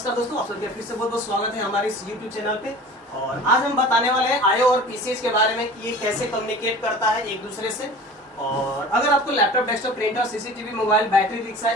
नमस्कार दोस्तों, आप सबका फिर से बहुत बहुत स्वागत है हमारे इस YouTube चैनल पे। और आज हम बताने वाले हैं आईओ और पीसीएस के बारे में कि ये कैसे कम्युनिकेट करता है एक दूसरे से। और अगर आपको laptop, desktop, printer, CCTV, mobile, battery rickshaw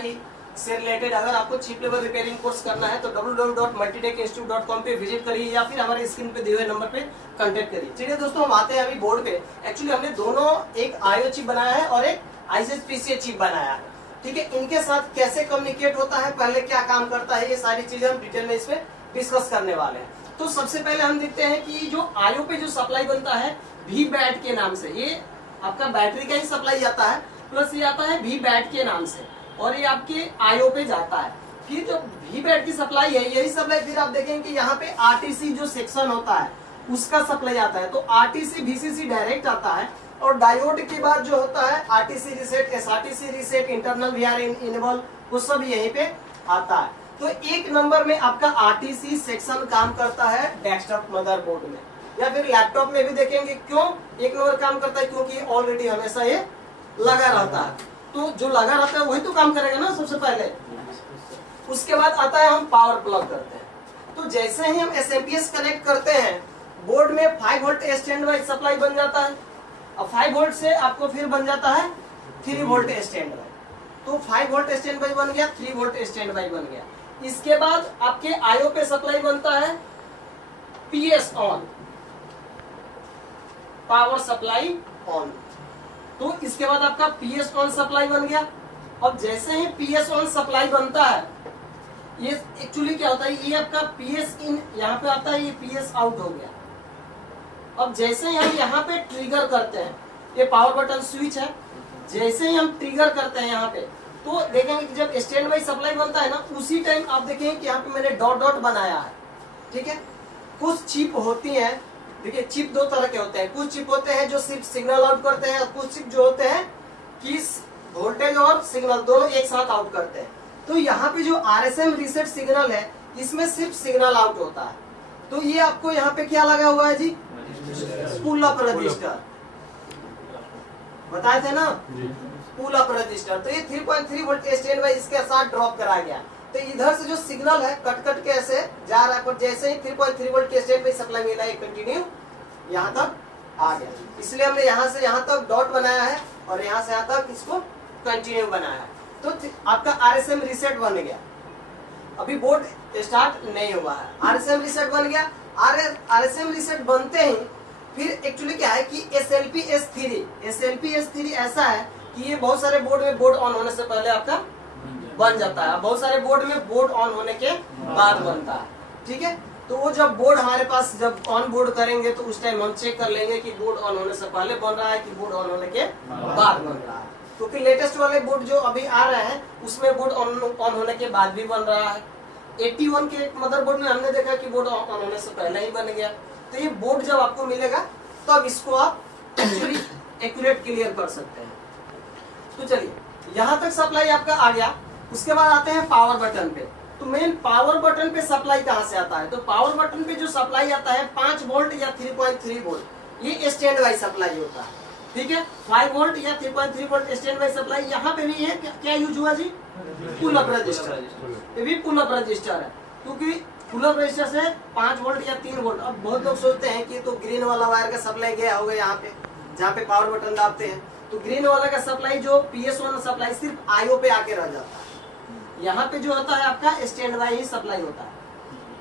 से रिलेटेड अगर आपको चिप लेवल रिपेयरिंग कोर्स करना है तो www.multitekinstitute.com पे विजिट करिए या फिर हमारे स्क्रीन पे दिए हुए नंबर पे कांटेक्ट करिए। चलिए दोस्तों, हम आते हैं अभी बोर्ड पे। एक्चुअली हमने दोनों एक आईओ चिप बनाया है और एक आईएसपीसीए चिप बनाया है। ठीक है, इनके साथ कैसे कम्युनिकेट होता है, पहले क्या काम करता है, ये सारी चीजें हम डिटेल में इसमें डिस्कस करने वाले हैं। तो सबसे पहले हम देखते हैं कि जो आईओ पे जो सप्लाई बनता है वी बैट के नाम से, ये आपका बैटरी का ही सप्लाई आता है, प्लस ये आता है वी बैट के नाम से और ये आपके आईओ पे जाता है। फिर जो वी बैट की सप्लाई है, यही सप्लाई फिर आप देखेंगे कि यहाँ पे आरटीसी जो सेक्शन होता है उसका सप्लाई आता है। तो आरटीसी वीसीसी डायरेक्ट आता है और डायोड के बाद जो होता है RTC reset, SRTC reset, internal VR enable, वो सब यहीं पे आता है। तो एक नंबर में आपका आरटीसी सेक्शन काम करता है डेस्कटॉप मदरबोर्ड में या फिर लैपटॉप में भी देखेंगे। क्यों एक नंबर काम करता है? क्योंकि ऑलरेडी हमेशा ये लगा रहता है। तो जो लगा रहता है वही तो काम करेगा ना सबसे पहले। उसके बाद आता है हम पावर प्लग करते हैं। तो जैसे ही हम एसएमपीएस कनेक्ट करते हैं बोर्ड में 5 वोल्ट स्टैंड बाई सप्लाई बन जाता है। अब 5 वोल्ट से आपको फिर बन जाता है 3 वोल्ट स्टैंड बाई। तो 5 वोल्ट स्टैंड बाई बन गया, 3 वोल्ट स्टैंड बाई बन गया। इसके बाद आपके आईओ पे सप्लाई बनता है PS on, power supply on. तो इसके बाद आपका पीएस ऑन सप्लाई बन गया। अब जैसे ही पीएस ऑन सप्लाई बनता है, ये एक्चुअली क्या होता है, ये आपका पीएस इन यहाँ पे आता है, ये पीएस आउट हो गया। अब जैसे ही हम यहाँ पे ट्रिगर करते हैं, ये पावर बटन स्विच है, जैसे ही हम ट्रिगर करते हैं यहाँ पे तो देखेंगे कि जब स्टैंड बाई सप्लाई बनता है ना, उसी टाइम आप देखेंगे कि यहाँ पे मैंने डॉट डॉट बनाया है। ठीक है, कुछ चिप होती हैं, देखिए चिप दो तरह के होते हैं। कुछ चिप होते हैं जो सिर्फ सिग्नल आउट करते हैं और कुछ चिप जो होते हैं कि वोल्टेज और सिग्नल दोनों एक साथ आउट करते हैं। तो यहाँ पे जो आरएसएम रीसेट सिग्नल है, इसमें सिर्फ सिग्नल आउट होता है। तो ये आपको यहाँ पे क्या लगा हुआ है जी? पुल अप रजिस्टर बताए थे ना, पुल अप रजिस्टर। तो ये 3.3 वोल्ट स्टैंड बाई इसके साथ ड्रॉप करा गया। तो इधर से जो सिग्नल है कट कट के ऐसे जा रहा है, पर जैसे ही 3.3 वोल्ट के स्टैंड बाई सप्लाई मिला है कंटिन्यू यहाँ तक आ गया। इसलिए हमने यहाँ से यहाँ तक डॉट बनाया है और यहाँ से यहाँ तक इसको कंटिन्यू बनाया है। तो आपका आरएसएम रीसेट बन गया। अभी बोर्ड स्टार्ट नहीं हुआ है, आरएसएम रीसेट बन गया। आरएसएम रीसेट बनते ही फिर एक्चुअली क्या है कि एसएलपीएस3 ऐसा है कि ये बहुत सारे बोर्ड में बोर्ड ऑन होने से पहले आपका बन जाता है, बहुत सारे बोर्ड में बोर्ड ऑन होने के बाद बनता है। ठीक है, तो वो जब बोर्ड हमारे पास जब ऑन बोर्ड करेंगे तो उस टाइम हम चेक कर लेंगे कि बोर्ड ऑन होने से पहले बन रहा है कि बोर्ड ऑन होने के बाद बन रहा है। क्योंकि लेटेस्ट वाले बोर्ड जो अभी आ रहे हैं उसमें बोर्ड ऑन होने के बाद भी बन रहा है। 81 के मदरबोर्ड में हमने देखा कि बोर्ड ऑन होने से पहले ही बन गया। तो ये बोर्ड जब आपको मिलेगा तब तो इसको आप एक्चुअली एक्यूरेट क्लियर कर सकते हैं। तो चलिए, यहाँ तक सप्लाई आपका आ गया। उसके बाद आते हैं पावर बटन पे। तो मेन पावर बटन पे सप्लाई कहाँ से आता है? तो पावर बटन पे जो सप्लाई आता है 5 वोल्ट या 3.3 वोल्ट, ये स्टैंड बाई सप्लाई होता है। ठीक है, 5 वोल्ट या 3.3 वोल्ट स्टैंड बाई सप्लाई। यहाँ पे भी है क्या यूज हुआ जी? Pull up register. ये भी पुल अप रजिस्टर है, क्योंकि पुल अप रजिस्टर से 5 वोल्ट या 3 वोल्ट। अब बहुत लोग सोचते हैं कि तो ग्रीन वाला वायर का सप्लाई गया होगा यहाँ पे जहाँ पे पावर बटन दाबते हैं। तो ग्रीन वाला का सप्लाई जो पीएस1 सप्लाई सिर्फ आईओ पे आके रह जाता है। यहाँ पे जो होता है आपका स्टैंड बाई ही सप्लाई होता है।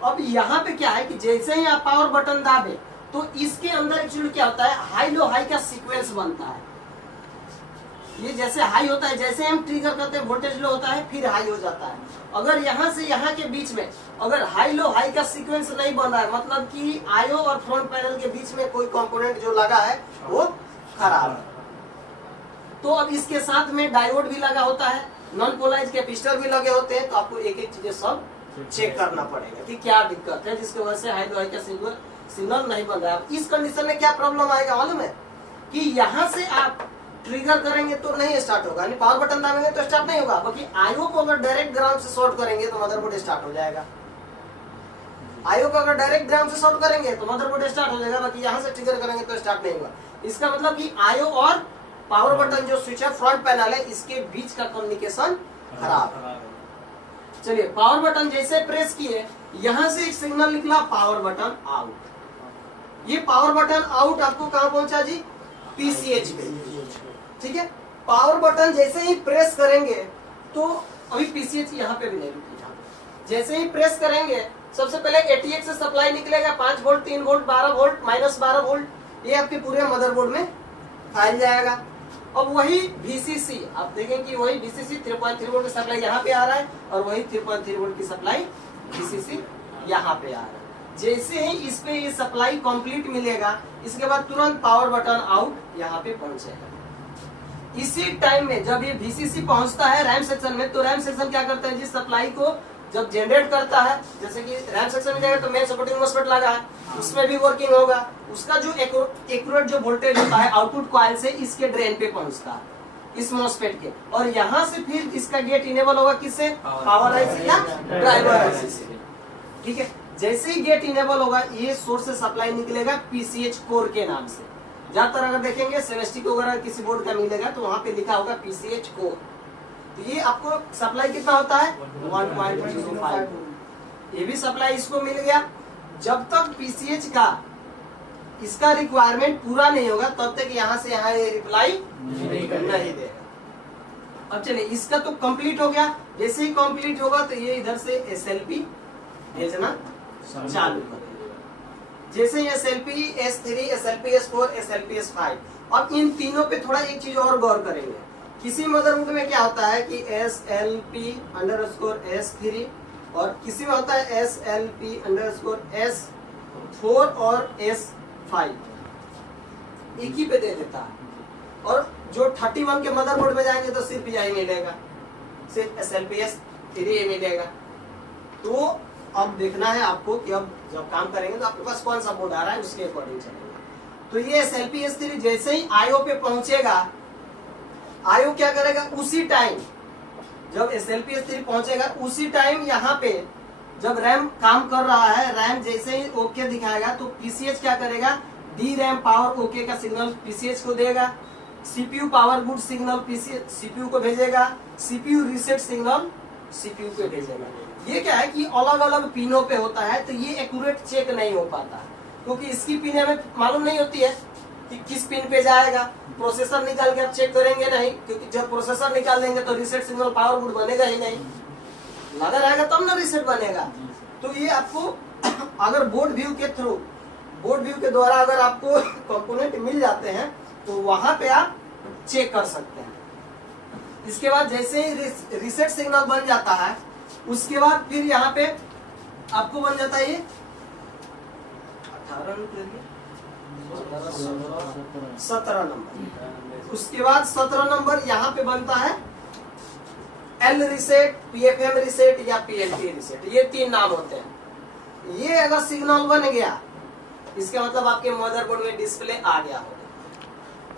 अब यहाँ पे क्या है कि जैसे ही आप पावर बटन दाबे तो इसके अंदर एक्चुअली क्या होता है, हाई लो हाई का सीक्वेंस बनता है। ये जैसे हाई होता है, जैसे हम ट्रिगर करते हैं वोल्टेज लो होता है, फिर हाई हो जाता है। अगर यहाँ से यहाँ के बीच में अगर हाई लो हाई का सीक्वेंस नहीं बन रहा है, मतलब कि आईओ और फ्रंट पैनल के बीच में कोई कंपोनेंट जो लगा है वो खराब है। तो अब इसके साथ में डायोड भी लगा होता है, नॉन पोलराइज कैपेसिटर भी लगे होते हैं। तो आपको एक एक चीजें सब चेक करना पड़ेगा कि क्या दिक्कत है जिसकी वजह से हाई लो हाई का सिग्नल नहीं बन रहा है। इस कंडीशन में क्या प्रॉब्लम आएगा मालूम है कि यहाँ से आप ट्रिगर करेंगे तो नहीं स्टार्ट होगा, यानी पावर बटन दाबेंगे तो स्टार्ट नहीं होगा। बाकी आईओ को अगर डायरेक्ट ग्राउंड से शॉर्ट करेंगे तो मदरबोर्ड स्टार्ट हो जाएगा। आईओ को अगर डायरेक्ट ग्राउंड से शॉर्ट करेंगे तो मदरबोर्ड स्टार्ट हो जाएगा, बाकी यहाँ से ट्रिगर करेंगे तो स्टार्ट नहीं होगा। इसका मतलब कि आईओ और पावर बटन जो स्विच है फ्रंट पैनल है, इसके बीच का कम्युनिकेशन खराब है। चलिए पावर बटन जैसे प्रेस किए, यहां से एक सिग्नल निकला पावर बटन आउट। ये पावर बटन आउट आपको कहां पहुंचा जी? पीसीएच पे। ठीक है, पावर बटन जैसे ही प्रेस करेंगे तो अभी पीसीएच यहाँ पे भी नहीं रुकी, जैसे ही प्रेस करेंगे सबसे पहले एटीएक्स से सप्लाई निकलेगा 5 वोल्ट, 3 वोल्ट, 12 वोल्ट, -12 वोल्ट, ये आपके पूरे मदरबोर्ड में फैल जाएगा। अब वही VCC आप देखें कि वही VCC 3.3 वोल्ट की सप्लाई यहाँ पे आ रहा है और वही 3.3 वोल्ट की सप्लाई VCC यहाँ पे आ रहा है। जैसे ही इस पे ये सप्लाई कंप्लीट मिलेगा, इसके बाद तुरंत पावर बटन आउट यहाँ पे पहुंचेगा। इसी टाइम में जब ये VCC पहुंचता है रैम सेक्शन में, तो रैम सेक्शन क्या करता है, जिस सप्लाई को जब जनरेट करता है, जैसे कि रैम सेक्शन में जाएगा तो मेन सपोर्टिंग मॉसफेट लगा है, उसमें भी वर्किंग होगा, उसका जो एक्यूरेट जो वोल्टेज होता है आउटपुट कॉइल से इसके ड्रेन पे पहुंचता है, इस मॉसफेट के, और यहाँ से फिर इसका गेट इनेबल होगा किससे? पावर आईसी या ड्राइवर आईसी से। ठीक है, जैसे ही गेट इनेबल होगा ये सोर्स से सप्लाई निकलेगा पीसीएच कोर के नाम से। ज्यादातर अगर देखेंगे सेमेस्टिक वगैरह किसी बोर्ड का मिलेगा तो वहां पे लिखा होगा पीसीएच कोर। तो ये आपको सप्लाई कितना होता है? 1.05। ये भी सप्लाई इसको मिल गया। जब तक पीसीएच का इसका रिक्वायरमेंट पूरा नहीं होगा तब तक यहाँ से यहाँ ये रिप्लाई नहीं देगा। अब चलिए इसका तो कंप्लीट हो गया, जैसे ही कंप्लीट होगा तो ये इधर से एसएलपी भेजना चालू कर देगा। जैसे SLP S3, SLP S4, SLP S5। अब इन तीनों पे थोड़ा एक चीज और गौर करेंगे। किसी मदरबोर्ड में क्या होता है कि SLP_S3 और किसी में होता है SLP_S4 और S5, एक ही पे दे देता है। और जो 31 के मदरबोर्ड में जाएंगे तो सिर्फ यही मिलेगा, सिर्फ SLP_S3 मिलेगा। तो अब देखना है आपको कि अब जब काम करेंगे तो आपके पास कौन सा बोर्ड आ रहा है उसके अकॉर्डिंग चलेंगे। तो ये SLP_S3 जैसे ही आईओ पे पहुंचेगा, आईओ क्या करेगा, उसी टाइम जब SLP_S3 पहुंचेगा उसी टाइम यहाँ पे जब रैम काम कर रहा है, रैम जैसे ही ओके दिखाएगा तो पीसीएच क्या करेगा, डी रैम पावर ओके का सिग्नल पीसीएच को देगा, CPU power good signal CPU को भेजेगा, सीपीयू रीसेट सिग्नल सीपीयू को भेजेगा। ये क्या है कि अलग अलग पिनों पे होता है तो ये एक्यूरेट चेक नहीं हो पाता क्योंकि इसकी पिन हमें मालूम नहीं होती है कि किस पिन पे जाएगा। प्रोसेसर निकाल के आप चेक करेंगे नहीं, क्योंकि जब प्रोसेसर निकाल देंगे तो रीसेट सिग्नल पावर गुड बनेगा ही नहीं, लगा रहेगा तब ना रीसेट बनेगा। तो ये आपको अगर बोर्ड व्यू के थ्रू, बोर्ड व्यू के द्वारा अगर आपको कंपोनेंट मिल जाते हैं तो वहां पे आप चेक कर सकते हैं। इसके बाद जैसे ही रीसेट सिग्नल बन जाता है उसके बाद फिर यहाँ पे आपको बन जाता है ये 17 नंबर। उसके बाद 17 नंबर यहाँ पे बनता है एल रीसेट, पीएफएम रीसेट या पीएलटी रीसेट, ये 3 नाम होते हैं। ये अगर सिग्नल बन गया इसका मतलब आपके मदरबोर्ड में डिस्प्ले आ गया होगा।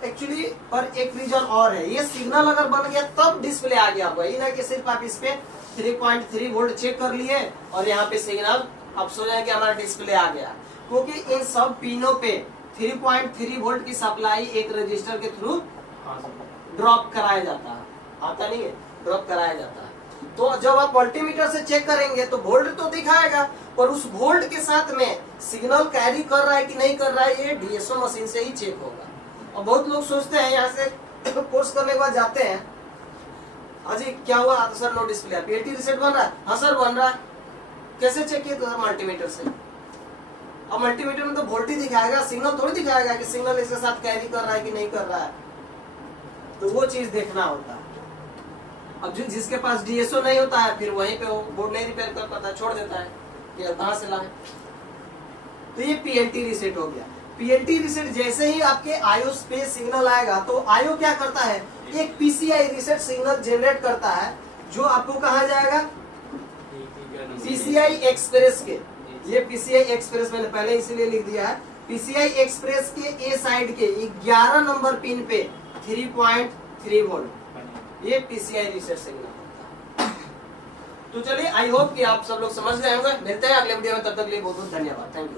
एक्चुअली पर एक रीजन और है, ये सिग्नल अगर बन गया तब डिस्प्ले आ गया होगा, ये ना कि सिर्फ आप इस पे 3.3 वोल्ट चेक कर लिए और यहाँ पे सिग्नल अब सोच रहे कि हमारा डिस्प्ले आ गया, क्योंकि इन सब पिनों पे 3.3 वोल्ट की सप्लाई एक रजिस्टर के थ्रू ड्रॉप कराया जाता है, आता नहीं है, ड्रॉप कराया जाता है। तो जब आप मल्टीमीटर से चेक करेंगे तो वोल्ट तो दिखाएगा, पर उस वोल्ट के साथ में सिग्नल कैरी कर रहा है कि नहीं कर रहा है ये डीएसओ मशीन से ही चेक होगा। और बहुत लोग सोचते हैं यहाँ से कोर्स करने के बाद जाते हैं, हाँ जी क्या हुआ, तो sir no display, PLT reset बन रहा है, हाँ सर बन रहा है, कैसे चेक किए, तो मल्टीमीटर से। अब मल्टीमीटर में तो वोल्ट ही दिखाएगा, सिग्नल थोड़ी दिखाएगा कि सिग्नल इसके साथ कैरी कर रहा है कि नहीं कर रहा है, तो वो चीज देखना होता है। अब जिसके पास डीएसओ नहीं होता है फिर वहीं पे वो बोर्ड नहीं रिपेयर कर पाता, छोड़ देता है कि अब कहां से लाए। तो ये पीएलटी रीसेट हो गया। पीएलटी रीसेट जैसे ही आपके आईओ पे सिग्नल आएगा तो आईओ क्या करता है, एक पीसीआई रीसेट सिग्नल जनरेट करता है जो आपको कहा जाएगा पीसीआई एक्सप्रेस के। ये पीसीआई एक्सप्रेस मैंने पहले इसीलिए लिख दिया है, पीसीआई एक्सप्रेस के ए साइड के 11 नंबर पिन पे 3.3 वोल्ट ये पीसीआई रीसेट सिग्नल होता है। तो चलिए आई होप कि आप सब लोग समझ गए होंगे। मिलते हैं अगले वीडियो में, तब तक के लिए बहुत बहुत धन्यवाद, थैंक यू।